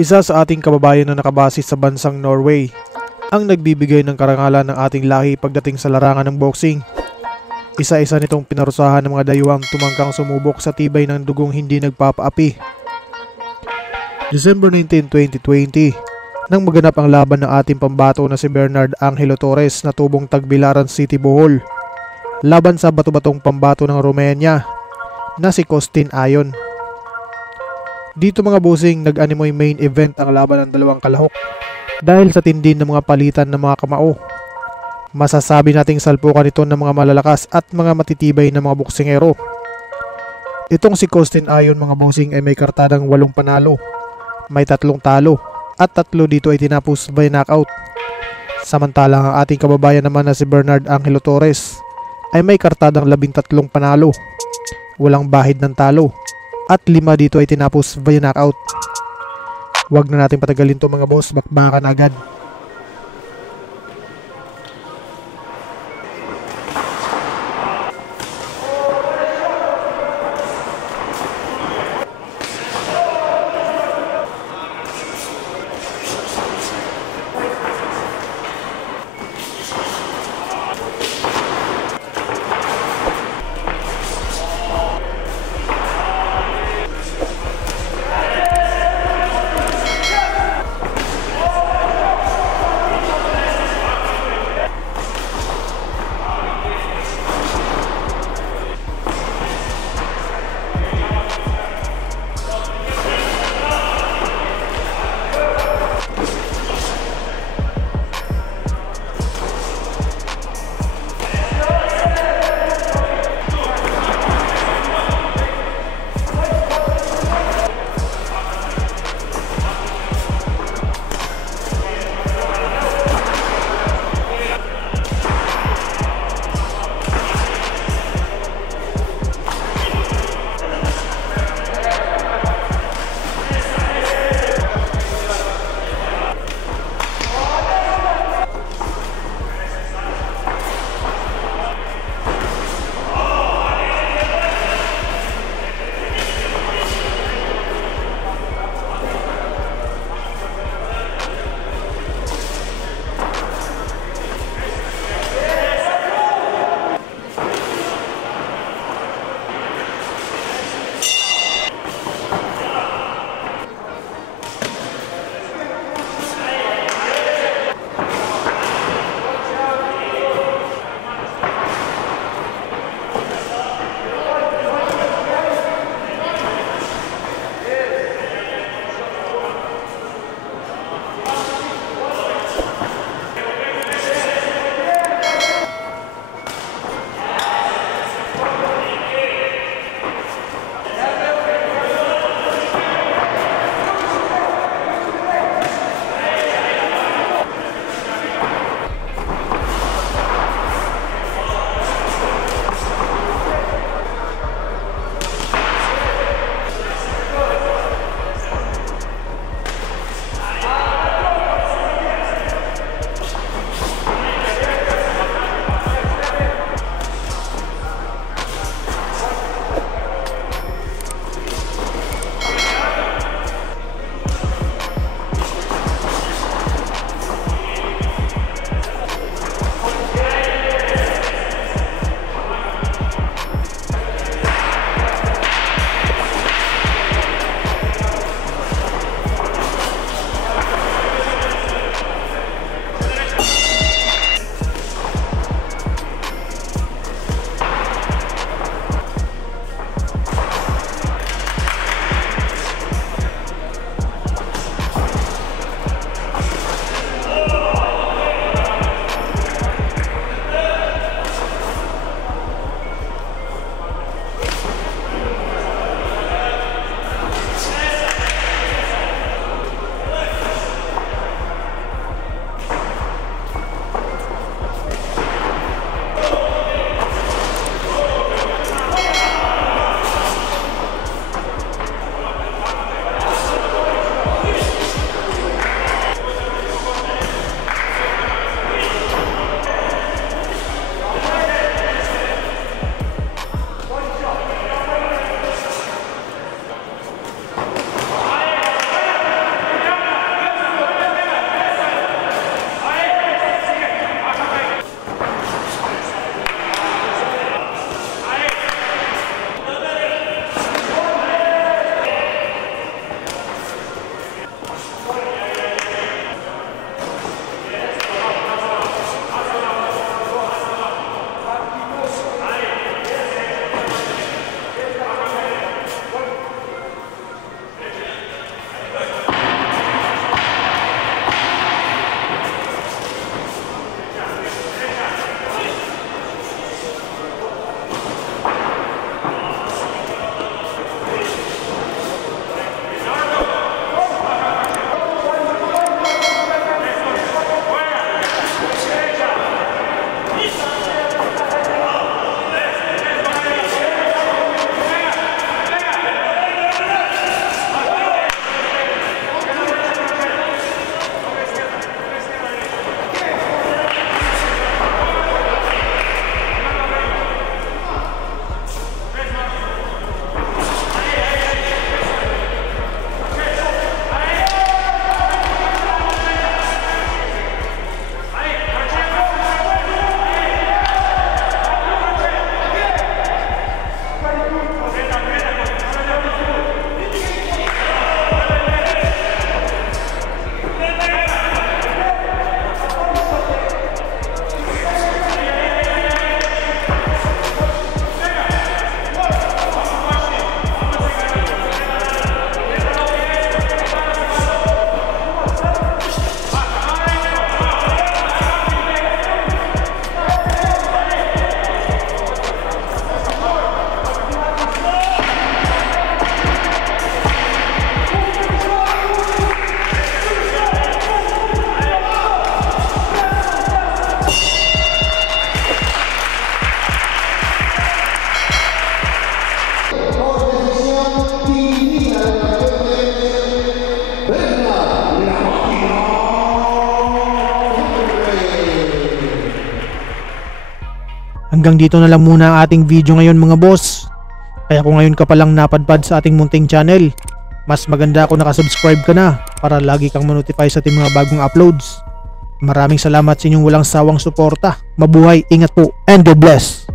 Isa sa ating kababayan na nakabase sa bansang Norway ang nagbibigay ng karangalan ng ating lahi pagdating sa larangan ng boxing. Isa-isa nitong pinarusahan ng mga dayuhang tumangkang sumubok sa tibay ng dugong hindi nagpapaapi. December 19, 2020, nang maganap ang laban ng ating pambato na si Bernard Angelo Torres na tubong Tagbilaran City, Bohol, laban sa bato-batong pambato ng Romania na si Costin Ayon. Dito mga bossing, nag-animoy main event ang laban ng dalawang kalahok dahil sa tindi ng mga palitan ng mga kamao. Masasabi nating salpukan ito ng mga malalakas at mga matitibay na mga boksingero. Itong si Costin Ayon mga bossing ay may kartadang 8 panalo, may 3 talo at 3 dito ay tinapos by knockout. Samantalang ang ating kababayan naman na si Bernard Angelo Torres ay may kartadang 13 panalo, walang bahid ng talo at 5 dito ay tinapos by knockout. Huwag na natin patagalin to mga boss, bakbakan agad. Hanggang dito na lang muna ang ating video ngayon mga boss. Kaya kung ngayon ka palang napadpad sa ating munting channel, mas maganda kung nakasubscribe ka na para lagi kang manotify sa ating mga bagong uploads. Maraming salamat sa inyong walang sawang suporta. Mabuhay, ingat po, and God bless!